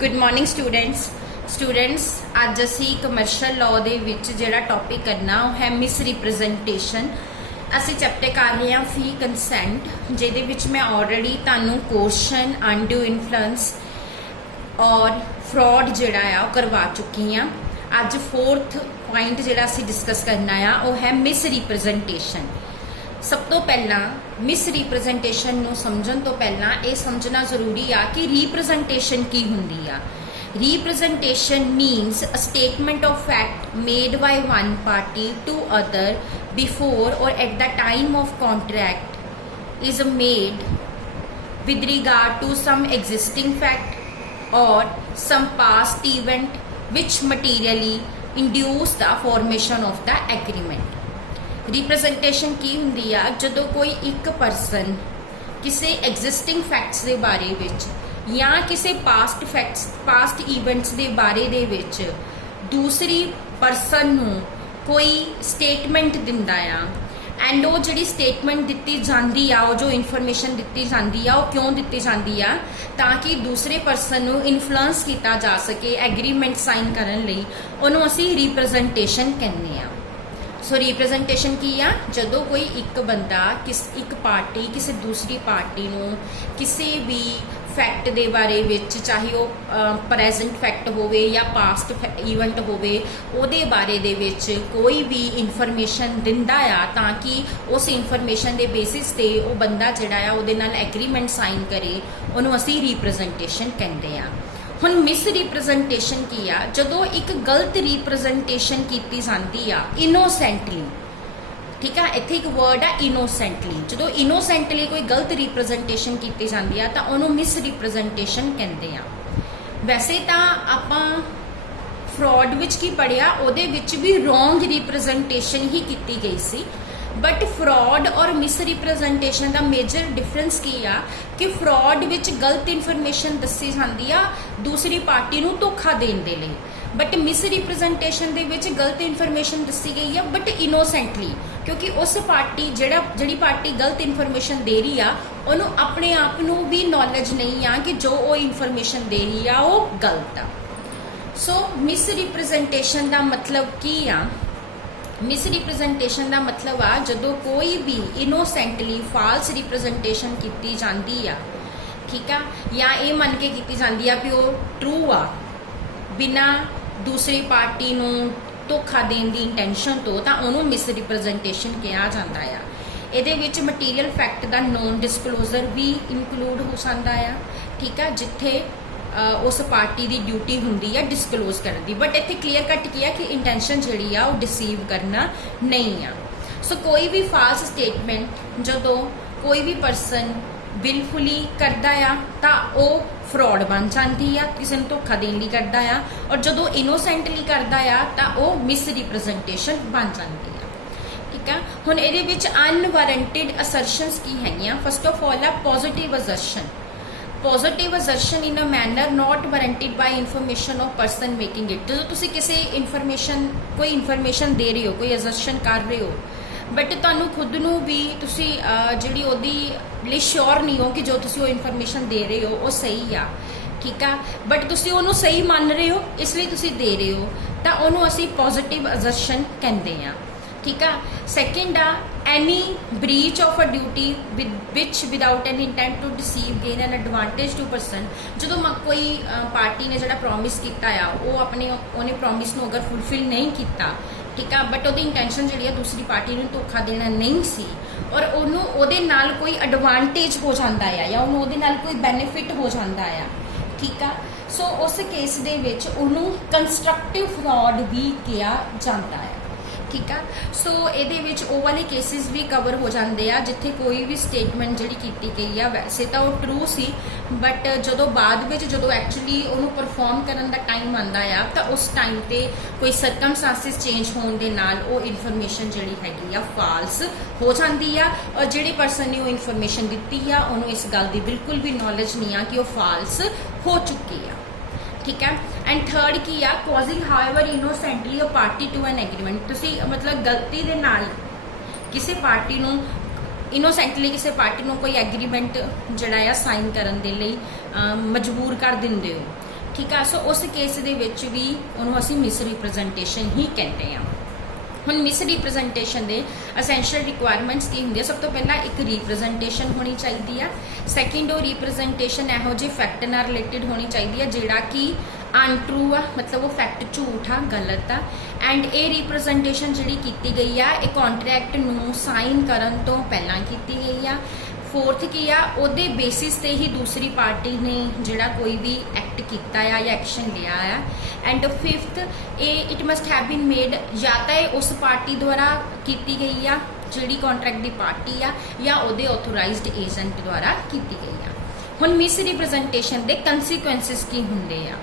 Good morning students अज असी commercial law दे विच जिहड़ा topic करना वो है मिस रिप्रजेंटेशन। असी चैप्टर कर रहे हैं फी कंसेंट, जिहदे विच मैं ऑलरेडी तुहानूं क्वेश्चन अनड्यू इन्फ्लुएंस और फ्रॉड जिहड़ा आ करवा चुकी हाँ। अज फोर्थ पॉइंट जिहड़ा असी डिस्कस करना आ वो है मिस रिप्रजेंटेशन। सब तो पहला मिस रिप्रजेंटेशन नूं समझण तो पहला ये समझना जरूरी आ कि रिप्रजेंटेशन की हुंदी आ। Representation means a statement of fact made by one party to other before और at the time of contract is made with regard to some existing fact or some past event which materially induce the formation of the agreement। Representation की हुंदी आ जदों कोई एक person किसी existing facts दे बारे विच या किसी पास्ट इवेंट्स दे बारे दे विच दूसरी परसन नूं कोई स्टेटमेंट दिंदा आ एंड वो जिहड़ी स्टेटमेंट दित्ती जांदी आ, वो जो इन्फॉर्मेशन दित्ती जांदी आ, वो क्यों दित्ती जांदी आ ताकि दूसरे परसन नूं इन्फ्लुएंस किया जा सके एग्रीमेंट साइन करन लई। उहनूं असीं रिप्रजेंटेशन कहने आ। सो रिप्रजेंटेशन की आ जदों कोई एक बंदा एक पार्टी किसी दूसरी पार्टी नूं किसी भी फैक्ट दे बारे विच चाहे वो प्रेजेंट फैक्ट होवे या पास्ट इवेंट होवे उहदे बारे दे विच कोई भी इन्फॉर्मेशन दिंदा आ ताकि उस इन्फॉर्मेशन दे बेसिस ते वो बंदा जिहड़ा आ उहदे नाल एग्रीमेंट साइन करे, उहनूं असीं रिप्रजेंटेशन कहंदे आ। हुण मिस रिप्रजेंटेशन की आ जदों एक गलत रिप्रजेंटेशन की जाती आ इनोसेंटली। ठीक है, इत्थे एक वर्ड आ इनोसेंटली। जदों इनोसेंटली कोई गलत रिप्रजेंटेशन की जाती आ तां उहनूं मिस रिप्रजेंटेशन कहंदे आ। वैसे तां आपां फ्रॉड विच की पढ़िया उहदे विच भी रॉन्ग रिप्रजेंटेशन ही की गई सी, बट फ्रॉड और मिस रिप्रजेंटेशन का मेजर डिफरेंस की आ कि फ्रॉड विच गलत इन्फॉर्मेशन दसी जाती आ दूसरी पार्टी नूं धोखा देण दे लई, बट मिस रिप्रजेंटेशन दे विच गलत इन्फॉर्मेशन दसी गई है बट इनोसेंटली, क्योंकि उस पार्टी जिहड़ी पार्टी गलत इन्फॉर्मेशन दे रही आ उहनूं अपने आप नूं भी नॉलेज नहीं आ कि जो वो इन्फॉर्मेशन दे रही आ वो गलत आ। सो मिस रिप्रजेंटेशन का मतलब की आ? मिस रिप्रजेंटेशन का मतलब आ जदों कोई भी इनोसेंटली फाल्स रिप्रजेंटेशन की जाती आ, ठीक आ, या ये मन के की जाती आ कि वो ट्रू आ बिना दूसरी पार्टी नूं धोखा देण दी इंटेंशन तो उन्होंने मिस रिप्रजेंटेशन कहा जाता है। ये मटीरियल फैक्ट का नॉन डिस्कलोजर भी इंकलूड हो सकता है, ठीक है, जिथे उस पार्टी की ड्यूटी होंगी है डिस्कलोज करने की, बट इत्थे क्लीयर कट किया कि इंटेंशन जी आ वो डिसीव करना नहीं आ। सो कोई भी फाल्स स्टेटमेंट जदों कोई भी परसन बिलफुली करता आ तां वो फ्रॉड बन जाती है, किसी को धोखा देने लई करता आ, और जदों इनोसेंटली करता आ तां वो मिस रिप्रजेंटेशन बन जाती है। ठीक है, हुण इहदे विच अनवारंटेड असरशनस की हैगियां। फर्स्ट ऑफ ऑल आ positive assertion. Positive assertion in a manner not warranted by information of person making it. जो तुसी किसी कोई इन्फॉर्मेशन दे रहे हो, कोई असर्शन कर रहे हो, बट तुहानूं खुद नूं भी तुसी जिहड़ी ओहदी लई श्योर नहीं हो कि जो तुसी वो इन्फॉर्मेशन दे रहे हो वो सही आ, ठीक आ, बट तुसी ओहनूं सही मान रहे हो इसलिए तुसी दे रहे हो तां ओहनूं असीं पॉजिटिव असर्शन कहंदे आ। ठीक है, सैकेंड आ any breach of a duty which without an intent to deceive gain an advantage to person. जो कोई पार्टी ने जो प्रॉमिस किया वो अपने उन्हें प्रॉमिस को अगर फुलफिल नहीं किया, ठीक है, बट वो इंटेंशन जी दूसरी पार्टी में धोखा देना नहीं सी और उन्होंने नाल कोई एडवांटेज हो जाता है या उन्होंने कोई बेनीफिट हो जाता है, ठीक है। सो उस केस दे विच उन्होंने कंस्ट्रक्टिव फ्रॉड भी किया जाता है, ठीक है। सो ये वो वाले केसिस भी कवर हो जाते हैं जिथे कोई भी स्टेटमेंट जी की गई है वैसे तो वो ट्रू सी, बट जो बाद में जो एक्चुअली उन्होंने परफॉर्म करने का टाइम आता है तो उस टाइम पर कोई सरकमस्टांसिस चेंज होने के नाल वो इन्फॉर्मेशन जी हैगी फाल्स हो जाती है और जिहड़े परसन ने वो इन्फॉर्मेशन दी है उन्होंने इस गल की बिल्कुल भी नॉलेज नहीं आ कि वो फाल्स हो चुकी है, ठीक है। एंड थर्ड की आ causing however innocently a party to an agreement. तुसी मतलब गलती दे नाल किसी पार्टी नूं इनोसेंटली किसी पार्टी नूं कोई एग्रीमेंट जिहड़ा आ साइन करन दे लई मजबूर कर दिंदे हो, ठीक है। सो उस केस दे विच भी उन्होंने असीं मिस रिप्रजेंटेशन ही कहते हैं। हुण मिस रिप्रजेंटेशन दे असेंशियल रिक्वायरमेंट्स की होंदी है। सब तो पहला एक रिप्रजेंटेशन होनी चाहिए है। सैकेंड वो रिप्रजेंटेशन इहो जे फैक्ट नाल रिलेटिड होनी चाहिए है जिहड़ा कि अनट्रू आ, मतलब वो फैक्ट झूठ आ, गलत आ। एंड ये रिप्रजेंटेशन जिहड़ी कीती गई आ ये कॉन्ट्रैक्ट नूं साइन करन तो पहलां कीती गई आ। फोर्थ की आ उहदे बेसिस ते ही दूसरी पार्टी ने जिहड़ा कोई भी एक्ट किया या एक्शन लिया है। And fifth it must have been made या तो उस पार्टी द्वारा की गई आ जिहड़ी कॉन्ट्रैक्ट की पार्टी आ या उहदे ऑथोराइज्ड एजेंट द्वारा की गई आ। हुण मिस रिप्रजेंटेशन के कंसीक्वेंसिस की हुंदे आ।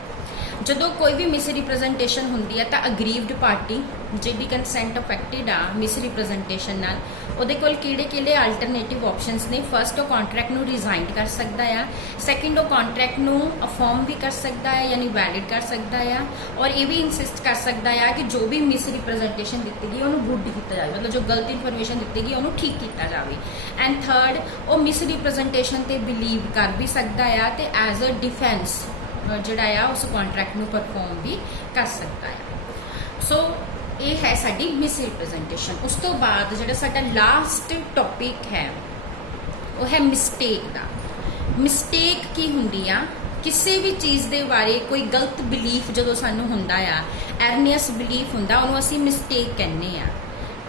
जदों कोई भी मिस रिप्रजेंटेशन होंदी है तो अग्रीव्ड पार्टी जिहड़ी कंसेंट अफेक्टेड आ मिस रिप्रजेंटेशन नाल उहदे कोल किहड़े अल्टरनेटिव ऑप्शनस ने। फर्स्ट वो कॉन्ट्रैक्ट नूं रिजाइन कर सकता है। सैकेंड वो कॉन्ट्रैक्ट नूं अफर्म भी कर सकता है यानी वैलिड कर सकता है। और ये भी इंसिस्ट कर सकता है कि जो भी मिस रिप्रजेंटेशन दी गई उन्होंने गुड किया जाए, मतलब जो गलत इन्फॉर्मेशन दी गई उन्होंने ठीक किया जाए। एंड थर्ड वो मिस रिप्रजेंटेशन ते बिलीव कर भी सकता है तो एज अ डिफेंस जिहड़ा आ उस कॉन्ट्रैक्ट नूं परफॉर्म भी कर सकता है। सो ये है साडी मिस रिप्रजेंटेशन। उस तो बाद जिहड़ा साडा लास्ट टॉपिक है वो है मिसटेक दा। मिसटेक की हुंदी आ किसी भी चीज़ के बारे कोई गलत बिलीफ जो सानू हुंदा आ, एरनियस बिलीफ हुंदा, उन्होंने असीं मिसटेक कहने आ।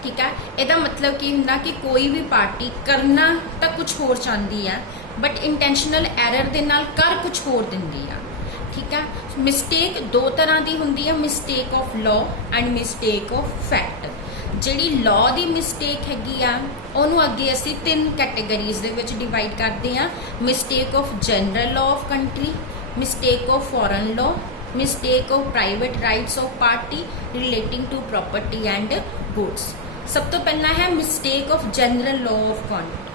ठीक है। ਇਹਦਾ मतलब की हुंदा कि कोई भी पार्टी करना तो कुछ होर चाहती है बट इंटेंशनल एरर दे नाल कर कुछ होर दिंदी आ। ठीक है। मिसटेक दो तरह की होंदी है, mistake of law and mistake of fact. जिहड़ी लॉ की मिसटेक हैगी आ उहनूं अगे असीं 3 कैटेगरीज दे विच डिवाइड करते हैं। Mistake of general law of country, mistake of foreign law, mistake of private rights of party relating to property and goods. सब तो पहला है mistake of general law of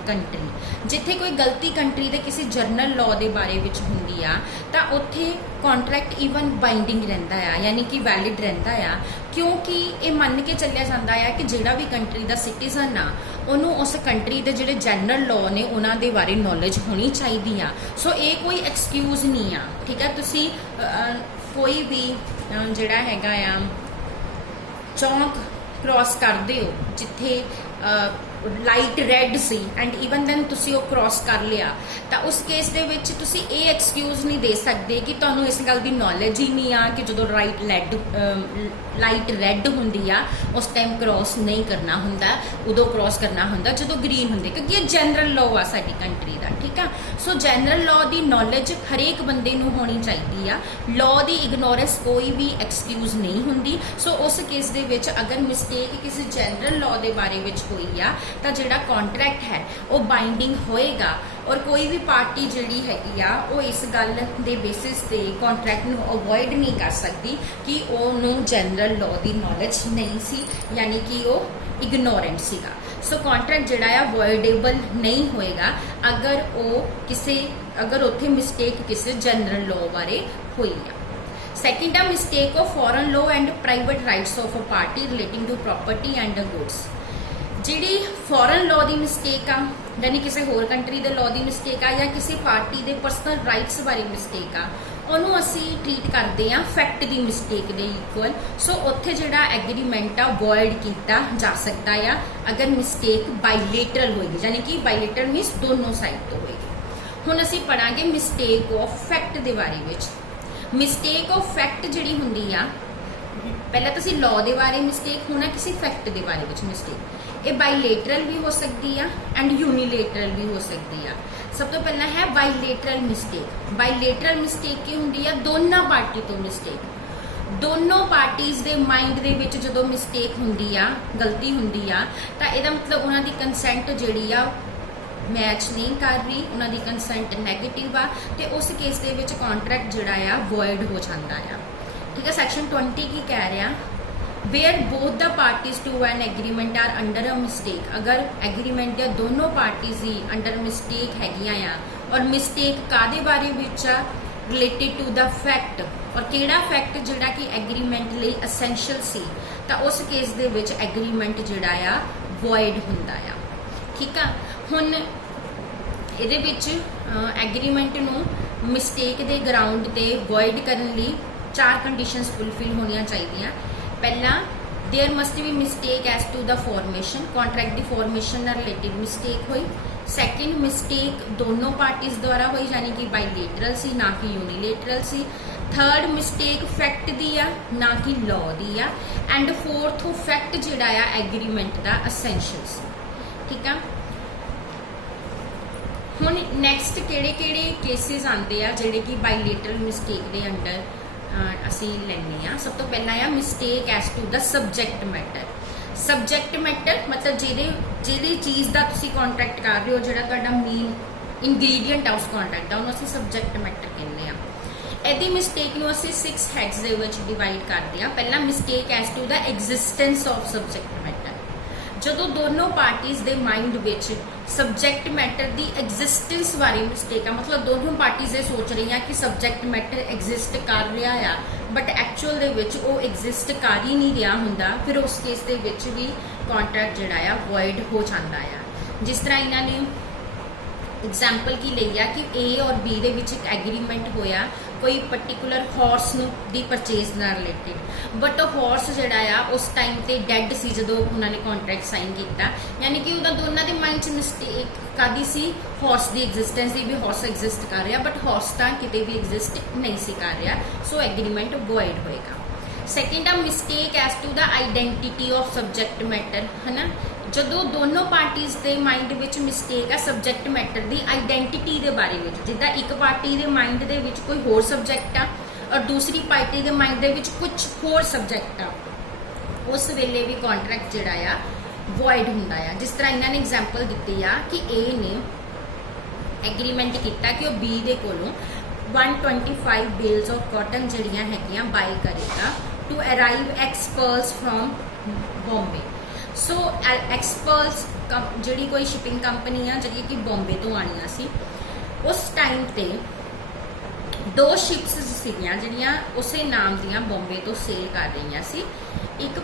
country. जिथे कोई गलती कंट्री के किसी जनरल लॉ के बारे में होंगी आ तो उत्थे कॉन्ट्रैक्ट ईवन बाइंडिंग रहिंदा आ यानी कि वैलिड रहिंदा आ, क्योंकि ये मन के चलिया जाता है कि जिहड़ा भी कंट्री का सिटीजन आ उन्होंने उस कंट्री के जिहड़े जनरल लॉ ने उन्हां दे बारे नॉलेज होनी चाहिए आ। सो ये कोई एक्सक्यूज़ नहीं आ। ठीक है। तुसी कोई भी जिहड़ा हैगा आ चौंक क्रॉस करते हो जिथे लाइट रैड सी एंड ईवन दैन तुसी वो क्रॉस कर लिया तो उस केस दे विच तुसी ये एक्सक्यूज़ नहीं दे सकते कि तुहानूं इस गल की नॉलेज ही नहीं आ कि जो लाइट रैड होंदी आ उस टाइम क्रॉस नहीं करना हुंदा, उदों क्रॉस करना हुंदा जो ग्रीन होंदी, क्योंकि ये जनरल लॉ आ साडी कंट्री का। ठीक है। सो जनरल लॉ की नॉलेज हरेक बंदे नूं होनी चाहिए आ। लॉ की इग्नोरेंस कोई भी एक्सक्यूज़ नहीं हुंदी। सो उस केस दे विच अगर मिसटेक किसी जनरल लॉ के बारे में हुई आ तो जिहड़ा कॉन्ट्रैक्ट है वो बाइंडिंग होएगा और कोई भी पार्टी जिहड़ी हैगी आ वो इस गल दे बेसिस ते कॉन्ट्रैक्ट नूं अवॉइड नहीं कर सकती कि उन्होंने जनरल लॉ की नॉलेज नहीं सी यानी कि वो इग्नोरेंट सीगा। सो कॉन्ट्रैक्ट जिहड़ा आ वॉइडेबल नहीं होएगा अगर उत्थे मिसटेक किसी जनरल लॉ बारे हुई आ। सैकेंड आ mistake of foreign law and private rights of a party relating to property and goods. जिहड़ी फॉरेन लॉ की मिसटेक आ यानी किसी होर कंट्री के लॉ की मिसटेक आ या किसी पार्टी के पर्सनल राइट्स बारे मिसटेक आ उन्होंने असी ट्रीट करते हैं फैक्ट की मिसटेक के इक्वल। सो उत्थे जिहड़ा एग्रीमेंट आ वॉइड किया जा सकता है अगर मिसटेक बाइलेटरल होएगी यानी कि बाइलेटरल मीनस दोनों साइड तो होएगी। हुण असी पढ़ांगे मिसटेक ऑफ फैक्ट के बारे में। मिसटेक ऑफ फैक्ट जिहड़ी हुंदी आ पहले तो लॉ के बारे मिसटेक होना किसी फैक्ट के बारे में मिसटेक ये बाइलेटरल भी हो सकती है एंड यूनीलेटरल भी हो सकती है। सब तो पहला है बाइलेटरल मिसटेक। बाइलेटरल मिसटेक की हुंदी है दोनों पार्टी तो मिसटेक दोनों पार्टीज़ के माइंड के विच जो मिसटेक हुंदी आ गलती हुंदी आ तो यदा मतलब उन्हां दी कंसेंट जिहड़ी आ मैच नहीं कर रही, उन्हां दी कंसेंट नैगेटिव आ ते उस केस दे विच कॉन्ट्रैक्ट जिहड़ा आ वॉइड हो जाता है। ठीक है। सैक्शन 20 की कह रहा where both the parties to an agreement are under a mistake. अगर एग्रीमेंट के दोनों पार्टीज ही अंडर मिसटेक हैगियां आ और मिसटेक कादे बारे विच रिलेटेड टू द फैक्ट और केड़ा फैक्ट जिहड़ा कि एग्रीमेंट लई एसेंशियल सी तो उस केस दे विच एग्रीमेंट जिहड़ा आ वॉइड हुंदा आ। ठीक है। हुण इहदे विच एग्रीमेंट नूं ਮਿਸਟੇਕ ਦੇ ਗਰਾਊਂਡ ਤੇ ਵੋਇਡ ਕਰਨ ਲਈ 4 ਕੰਡੀਸ਼ਨਸ ਫੁੱਲਫਿਲ ਹੋਣੀਆਂ ਚਾਹੀਦੀਆਂ। ਪਹਿਲਾ, there must be mistake as to the formation, contract की फॉर्मेशन नाल रिलेटेड मिसटेक हुई। सैकेंड, मिसटेक दोनों पार्टीज द्वारा हुई, यानी कि बाईलेटरल सी ना कि यूनीलेटरल सी। थर्ड, मिसटेक फैक्ट दी आ ना कि लॉ दी आ। एंड फोर्थ, फैक्ट जिहड़ा आ एग्रीमेंट दा एसेंशियल सी। ठीक है, हुण नैक्सट किहड़े केसिस आंदे आ जिहड़े कि बाईलेटरल मिसटेक दे अंडर ਅਸੀਂ ਲੈਂਦੇ ਆ। सब तो पहला आ mistake as to the subject matter. Subject matter मतलब ਜਿਹਦੀ ਚੀਜ਼ ਦਾ ਤੁਸੀਂ कॉन्ट्रैक्ट कर रहे हो, ਜਿਹੜਾ ਤੁਹਾਡਾ ਮੇਨ ਇੰਗਰੀਡੀਐਂਟ ਆ ਉਸ कॉन्ट्रैक्ट ਦਾ, ਉਹਨੂੰ ਅਸੀਂ सबजैक्ट मैटर ਕਹਿੰਦੇ ਆ। ਇਹਦੀ ਮਿਸਟੇਕ ਨੂੰ ਅਸੀਂ 6 ਹੈਡਸ ਦੇ ਵਿੱਚ ਡਿਵਾਈਡ ਕਰਦੇ ਆ। ਪਹਿਲਾ, mistake as to the existence of subject matter. ਜਦੋਂ ਦੋਨੋਂ ਪਾਰਟੀਜ਼ ਦੇ ਮਾਈਂਡ ਵਿੱਚ सबजैक्ट मैटर ਦੀ ਐਗਜ਼ਿਸਟੈਂਸ ਬਾਰੇ ਮਿਸਟੇਕ ਆ, मतलब ਦੋਨੋਂ ਪਾਰਟੀਜ਼ ਇਹ ਸੋਚ ਰਹੀਆਂ ਕਿ सबजैक्ट मैटर ਐਗਜ਼ਿਸਟ ਕਰ ਰਿਹਾ ਆ, ਬਟ ਐਕਚੁਅਲ ਦੇ ਵਿੱਚ ਉਹ ਐਗਜ਼ਿਸਟ ਕਰ ਹੀ ਨਹੀਂ ਰਿਹਾ ਹੁੰਦਾ, ਫਿਰ ਉਸ ਕੇਸ ਦੇ ਵਿੱਚ ਵੀ ਕॉन्ट्रैक्ट ਜਿਹੜਾ ਆ ਵੋਇਡ ਹੋ ਜਾਂਦਾ ਆ। ਜਿਸ ਤਰ੍ਹਾਂ ਇਹਨਾਂ ਨੇ एग्जाम्पल की ਲਈ ਆ ਕਿ A और B ਦੇ ਵਿੱਚ ਇੱਕ ਐਗਰੀਮੈਂਟ ਹੋਇਆ ਕੋਈ ਪਾਰਟਿਕੂਲਰ ਹਾਰਸ ਨੂੰ ਦੀ ਪਰਚੇਜ਼ ਨਾਲ ਰਿਲੇਟਡ, ਬਟ ਉਹ ਹਾਰਸ ਜਿਹੜਾ ਆ ਉਸ ਟਾਈਮ ਤੇ ਡੈਡ ਸੀ ਜਦੋਂ ਉਹਨਾਂ ਨੇ ਕੰਟਰੈਕਟ ਸਾਈਨ ਕੀਤਾ, ਯਾਨੀ ਕਿ ਉਹਦਾ ਦੋਨਾਂ ਦੇ ਮਾਈਂਡ 'ਚ ਮਿਸਟੇਕ ਕਾਦੀ ਸੀ, ਹਾਰਸ ਦੀ ਐਗਜ਼ਿਸਟੈਂਸ ਦੀ, ਵੀ ਹਾਰਸ ਐਗਜ਼ਿਸਟ ਕਰ ਰਿਹਾ, ਬਟ ਹਾਰਸ ਤਾਂ ਕਿਤੇ ਵੀ ਐਗਜ਼ਿਸਟ ਨਹੀਂ ਸੀ ਕਰ ਰਿਹਾ, ਸੋ ਐਗਰੀਮੈਂਟ ਵੋਇਡ ਹੋਏਗਾ। ਸੈਕਿੰਡ ਆ mistake as to the identity of subject matter, ਹੈ ਨਾ, ਜਦੋਂ ਦੋਨੋਂ ਪਾਰਟੀਜ਼ ਦੇ ਮਾਈਂਡ ਵਿੱਚ ਮਿਸਟੇਕ ਆ ਸਬਜੈਕਟ ਮੈਟਰ ਦੀ ਆਈਡੈਂਟੀਟੀ ਦੇ ਬਾਰੇ ਵਿੱਚ, ਜਿੱਦਾਂ ਇੱਕ ਪਾਰਟੀ ਦੇ ਮਾਈਂਡ ਦੇ ਵਿੱਚ ਕੋਈ ਹੋਰ ਸਬਜੈਕਟ ਆ ਔਰ ਦੂਸਰੀ ਪਾਰਟੀ ਦੇ ਮਾਈਂਡ ਦੇ ਵਿੱਚ ਕੁਝ ਹੋਰ ਸਬਜੈਕਟ ਆ, ਉਸ ਵੇਲੇ ਵੀ ਕੰਟਰੈਕਟ ਜਿਹੜਾ ਆ ਵੋਇਡ ਹੁੰਦਾ ਆ। ਜਿਸ ਤਰ੍ਹਾਂ ਇਹਨਾਂ ਨੇ ਐਗਜ਼ਾਮਪਲ ਦਿੱਤੀ ਆ ਕਿ A ਨੇ ਐਗਰੀਮੈਂਟ ਕੀਤਾ ਕਿ ਉਹ B ਦੇ ਕੋਲੋਂ 125 ਬੇਲਸ ਆਫ ਕਾਟਨ ਜਿਹੜੀਆਂ ਹੈਗੀਆਂ ਬਾਈ ਕਰੇਗਾ ਟੂ ਅਰਾਈਵ ਐਕਸਪਰਸ ਫਰੋਮ ਬੰਬੇ। ਸੋ ਐਕਸਪਰਸ ਜਿਹੜੀ ਕੋਈ ਸ਼ਿਪਿੰਗ ਕੰਪਨੀ ਆ ਜਿਹੜੀ ਕਿ ਬੰਬੇ ਤੋਂ ਆਣੀਆਂ ਸੀ, ਉਸ ਟਾਈਮ ਤੇ 2 ਸ਼ਿਪਸ ਸੀਗੀਆਂ ਜਿਹੜੀਆਂ ਉਸੇ ਨਾਮ ਦੀਆਂ ਬੰਬੇ ਤੋਂ ਸੇਲ ਕਰ ਰਹੀਆਂ ਸੀ। ਇੱਕ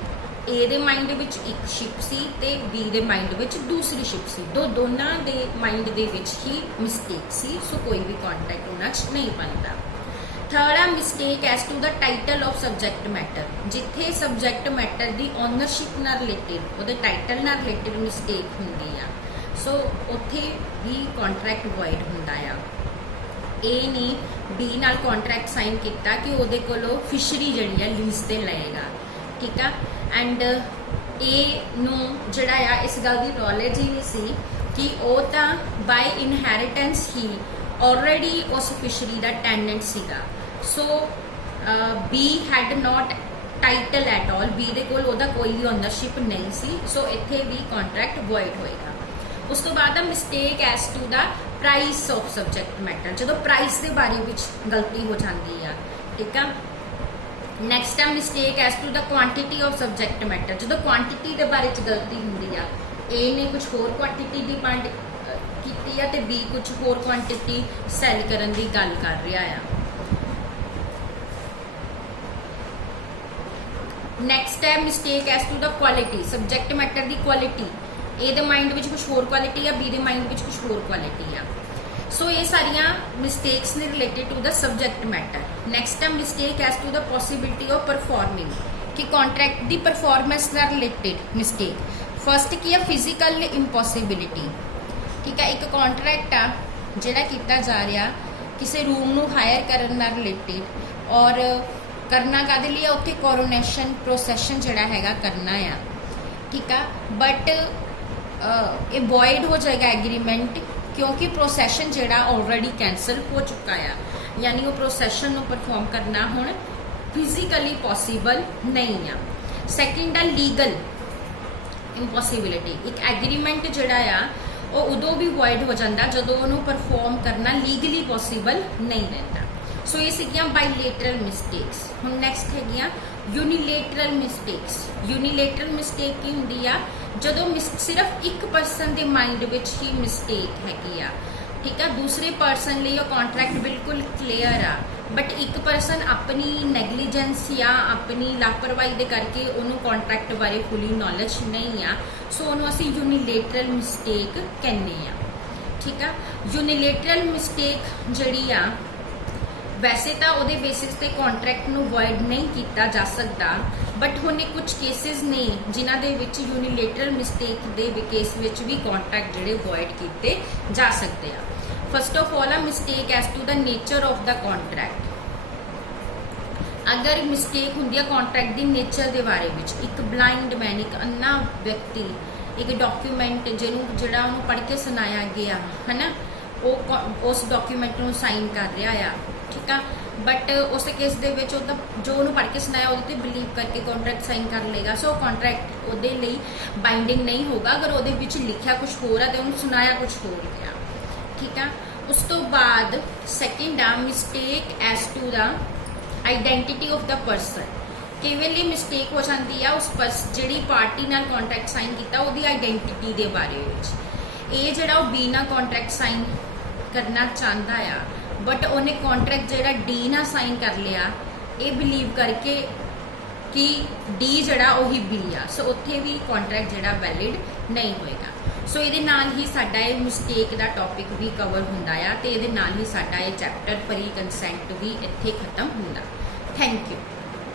A ਦੇ ਮਾਈਂਡ ਵਿੱਚ ਇੱਕ ਸ਼ਿਪ ਸੀ ਤੇ B ਦੇ ਮਾਈਂਡ ਵਿੱਚ ਦੂਸਰੀ ਸ਼ਿਪ ਸੀ, ਦੋਨਾਂ ਦੇ ਮਾਈਂਡ ਦੇ ਵਿੱਚ ਹੀ ਮਿਸਟੇਕ ਸੀ, ਸੋ ਕੋਈ ਵੀ ਕੰਟੈਕਟ ਉਹਨਾਂ 'ਚ ਨਹੀਂ ਬਣਦਾ। थर्ड आ mistake as to the title of subject matter, जिथे सबजैक्ट मैटर की ओनरशिप नाल रिलेटेड ਉਹਦੇ टाइटल नाल रिलेटेड मिसटेक ਹੁੰਦੀ ਆ, सो ਉੱਥੇ भी कॉन्ट्रैक्ट वॉइड ਹੁੰਦਾ ਆ। A ने B ਨਾਲ कॉन्ट्रैक्ट साइन ਕੀਤਾ कि ਉਹਦੇ ਕੋਲੋਂ ਫਿਸ਼ਰੀ ਜਿਹੜੀ ਆ ਲੀਜ਼ ਤੇ ਲਏਗਾ, ਠੀਕ ਆ, ਐਂਡ A ਨੂੰ ਜਿਹੜਾ ਆ ਇਸ ਗੱਲ ਦੀ ਨੌਲੇਜ ਹੀ ਨਹੀਂ ਸੀ ਕਿ ਉਹ ਤਾਂ ਬਾਈ ਇਨਹੈਰੀਟੈਂਸ ਹੀ ਆਲਰੇਡੀ ਉਸ ਫਿਸ਼ਰੀ ਦਾ ਟੈਨੈਂਟ ਸੀਗਾ, ਸੋ B had not title at all, B ਦੇ ਕੋਲ ਉਹਦਾ ਕੋਈ ਵੀ ਓਨਰਸ਼ਿਪ ਨਹੀਂ ਸੀ, ਸੋ ਇੱਥੇ ਵੀ ਕੰਟਰੈਕਟ ਵੋਇਡ ਹੋਏਗਾ। ਉਸ ਤੋਂ ਬਾਅਦ ਆ mistake as to the price of subject matter, ਜਦੋਂ ਪ੍ਰਾਈਸ ਦੇ ਬਾਰੇ ਵਿੱਚ ਗਲਤੀ ਹੋ ਜਾਂਦੀ ਆ, ਠੀਕ ਆ। ਨੈਕਸਟ ਆ mistake as to the quantity of subject matter, ਜਦੋਂ ਕੁਆਂਟੀਟੀ ਦੇ ਬਾਰੇ 'ਚ ਗਲਤੀ ਹੁੰਦੀ ਆ, A ਨੇ ਕੁਝ ਹੋਰ ਕੁਆਂਟੀਟੀ ਦੀ ਕੀਤੀ ਆ ਤੇ B ਕੁਝ ਹੋਰ ਕੁਆਂਟੀਟੀ ਸੈਲ ਕਰਨ ਦੀ ਗੱਲ ਕਰ ਰਿਹਾ ਆ। ਨੈਕਸਟ ਹੈ mistake as to the quality, subject matter ਦੀ ਕੁਆਲਿਟੀ, A ਦੇ ਮਾਈਂਡ ਵਿੱਚ ਕੁਝ ਹੋਰ ਕੁਆਲਿਟੀ ਆ, B ਦੇ ਮਾਈਂਡ ਵਿੱਚ ਕੁਝ ਹੋਰ ਕੁਆਲਿਟੀ ਆ, ਸੋ ਇਹ ਸਾਰੀਆਂ ਮਿਸਟੇਕਸ ਨੇ related to the subject matter. Next ਹੈ mistake as to the possibility of performing, ਕਿ ਕੰਟਰੈਕਟ ਦੀ ਪਰਫਾਰਮੈਂਸ ਨਾਲ ਰਿਲੇਟਡ ਮਿਸਟੇਕ। ਫਸਟ ਕੀ ਆ ਫਿਜ਼ੀਕਲ ਇੰਪੋਸੀਬਿਲਿਟੀ, ਠੀਕ ਹੈ, ਇੱਕ ਕੰਟਰੈਕਟ ਆ ਜਿਹੜਾ ਕੀਤਾ ਜਾ ਰਿਹਾ ਕਿਸੇ ਰੂਮ ਨੂੰ ਹਾਇਰ ਕਰਨ ਨਾਲ ਰਿਲੇਟਡ, ਔਰ ਕਰਨਾ ਕਾਹਦੇ ਲਈ ਆ, ਉੱਥੇ ਕੋਰੋਨੇਸ਼ਨ ਪ੍ਰੋਸੈਸ਼ਨ ਜਿਹੜਾ ਹੈਗਾ ਕਰਨਾ ਆ, ਠੀਕ ਆ, ਬਟ ਇਹ ਵੋਇਡ ਹੋ ਜਾਏਗਾ ਐਗਰੀਮੈਂਟ ਕਿਉਂਕਿ ਪ੍ਰੋਸੈਸ਼ਨ ਜਿਹੜਾ ਆਲਰੇਡੀ ਕੈਂਸਲ ਹੋ ਚੁੱਕਾ ਆ, ਯਾਨੀ ਉਹ ਪ੍ਰੋਸੈਸ਼ਨ ਨੂੰ ਪਰਫਾਰਮ ਕਰਨਾ ਹੁਣ ਫਿਜ਼ੀਕਲੀ ਪੋਸੀਬਲ ਨਹੀਂ ਆ। ਸੈਕਿੰਡ ਆ ਲੀਗਲ ਇੰਪੋਸੀਬਿਲਿਟੀ, ਇੱਕ ਐਗਰੀਮੈਂਟ ਜਿਹੜਾ ਆ ਉਹ ਉਦੋਂ ਵੀ ਵੋਇਡ ਹੋ ਜਾਂਦਾ ਜਦੋਂ ਉਹਨੂੰ ਪਰਫਾਰਮ ਕਰਨਾ ਲੀਗਲੀ ਪੋਸੀਬਲ ਨਹੀਂ ਰਹਿੰਦਾ। ਸੋ ਇਹ ਸੀਗੀਆਂ ਬਾਈਲੇਟਰਲ ਮਿਸਟੇਕਸ। ਹੁਣ ਨੈਕਸਟ ਹੈਗੀਆਂ ਯੂਨੀਲੇਟਰਲ ਮਿਸਟੇਕਸ। ਯੂਨੀਲੇਟਰਲ ਮਿਸਟੇਕ ਕੀ ਹੁੰਦੀ ਆ, ਜਦੋਂ ਸਿਰਫ ਇੱਕ ਪਰਸਨ ਦੇ ਮਾਈਂਡ ਵਿੱਚ ਹੀ ਮਿਸਟੇਕ ਹੈਗੀ ਆ, ਠੀਕ ਆ, ਦੂਸਰੇ ਪਰਸਨ ਲਈ ਉਹ ਕੰਟਰੈਕਟ ਬਿਲਕੁਲ ਕਲੀਅਰ ਆ, ਬਟ ਇੱਕ ਪਰਸਨ ਆਪਣੀ ਨੈਗਲੀਜੈਂਸ ਜਾਂ ਆਪਣੀ ਲਾਪਰਵਾਹੀ ਦੇ ਕਰਕੇ ਉਹਨੂੰ ਕੰਟਰੈਕਟ ਬਾਰੇ ਫੁੱਲੀ ਨੌਲੇਜ ਨਹੀਂ ਆ, ਸੋ ਉਹਨੂੰ ਅਸੀਂ ਯੂਨੀਲੇਟਰਲ ਮਿਸਟੇਕ ਕਹਿੰਦੇ ਆ, ਠੀਕ ਆ। ਯੂਨੀਲੇਟਰਲ ਮਿਸਟੇਕ ਜਿਹੜੀ ਆ ਵੈਸੇ ਤਾਂ ਉਹਦੇ ਬੇਸਿਸ ਤੇ ਕੰਟਰੈਕਟ ਨੂੰ ਵੋਇਡ ਨਹੀਂ ਕੀਤਾ ਜਾ ਸਕਦਾ, ਬਟ ਹੁਣੇ ਕੁਝ ਕੇਸਿਸ ਨੇ ਜਿਨ੍ਹਾਂ ਦੇ ਵਿੱਚ ਯੂਨੀਲੇਟਰਲ ਮਿਸਟੇਕ ਦੇ ਕੇਸ ਵਿੱਚ ਵੀ ਕੰਟਰੈਕਟ ਜਿਹੜੇ ਵੋਇਡ ਕੀਤੇ ਜਾ ਸਕਦੇ ਆ। ਫਸਟ ਆਫ ਆਲ ਆ mistake as to the nature of the contract. ਅਗਰ ਮਿਸਟੇਕ ਹੁੰਦੀ ਆ ਕੰਟਰੈਕਟ ਦੀ ਨੇਚਰ ਦੇ ਬਾਰੇ ਵਿੱਚ, ਇੱਕ ਬਲਾਈਂਡ ਮੈਨ, ਇੱਕ ਅੰਨਾ ਵਿਅਕਤੀ ਇੱਕ ਡਾਕੂਮੈਂਟ ਜਿਹੜਾ ਉਹਨੂੰ ਪੜ੍ਹ ਕੇ ਸੁਣਾਇਆ ਗਿਆ ਹੈ ਨਾ, ਉਹ ਉਸ ਡਾਕੂਮੈਂਟ ਨੂੰ ਸਾਈਨ ਕਰ ਰਿਹਾ ਆ, ਠੀਕ ਆ, ਬਟ ਉਸ ਕੇਸ ਦੇ ਵਿੱਚ ਉਹ ਤਾਂ ਜੋ ਉਹਨੂੰ ਪੜ੍ਹ ਕੇ ਸੁਣਾਇਆ ਉਹਦੇ ਤੇ ਬਿਲੀਵ ਕਰਕੇ ਕੰਟਰੈਕਟ ਸਾਈਨ ਕਰ ਲਏਗਾ। ਸੋ ਕੰਟਰੈਕਟ ਉਹਦੇ ਲਈ ਬਾਈਂਡਿੰਗ ਨਹੀਂ ਹੋਗਾ ਅਗਰ ਉਹਦੇ ਵਿੱਚ ਲਿਖਿਆ ਕੁਝ ਹੋਰ ਆ ਤੇ ਉਹਨੂੰ ਸੁਣਾਇਆ ਕੁਝ ਹੋਰ ਗਿਆ, ਠੀਕ ਆ। ਉਸ ਤੋਂ ਬਾਅਦ ਸੈਕਿੰਡ ਆ mistake as to the identity of the person. ਕਈ ਵੇਲੇ ਮਿਸਟੇਕ ਹੋ ਜਾਂਦੀ ਆ ਉਸ ਜਿਹੜੀ ਪਾਰਟੀ ਨਾਲ ਕੰਟਰੈਕਟ ਸਾਈਨ ਕੀਤਾ ਉਹਦੀ ਆਈਡੈਂਟੀਟੀ ਦੇ ਬਾਰੇ ਵਿੱਚ। ਇਹ ਜਿਹੜਾ ਉਹ ਬੀ ਨਾਲ ਕੰਟਰੈਕਟ ਸਾਈਨ ਕਰਨਾ ਚਾਹੁੰਦਾ ਆ, ਬਟ ਉਹਨੇ ਕੰਟਰੈਕਟ ਜਿਹੜਾ ਡੀ ਨਾਲ ਸਾਈਨ ਕਰ ਲਿਆ ਇਹ ਬਿਲੀਵ ਕਰਕੇ ਕਿ ਡੀ ਜਿਹੜਾ ਉਹੀ ਬੀ ਆ, ਸੋ ਉੱਥੇ ਵੀ ਕੰਟਰੈਕਟ ਜਿਹੜਾ ਵੈਲਿਡ ਨਹੀਂ ਹੋਏਗਾ। ਸੋ ਇਹਦੇ ਨਾਲ ਹੀ ਸਾਡਾ ਇਹ ਮਿਸਟੇਕ ਦਾ ਟੌਪਿਕ ਵੀ ਕਵਰ ਹੁੰਦਾ ਆ ਤੇ ਇਹਦੇ ਨਾਲ ਹੀ ਸਾਡਾ ਇਹ ਚੈਪਟਰ ਪ੍ਰੀ ਕੰਸੈਂਟ ਵੀ ਇੱਥੇ ਖਤਮ ਹੁੰਦਾ। Thank you.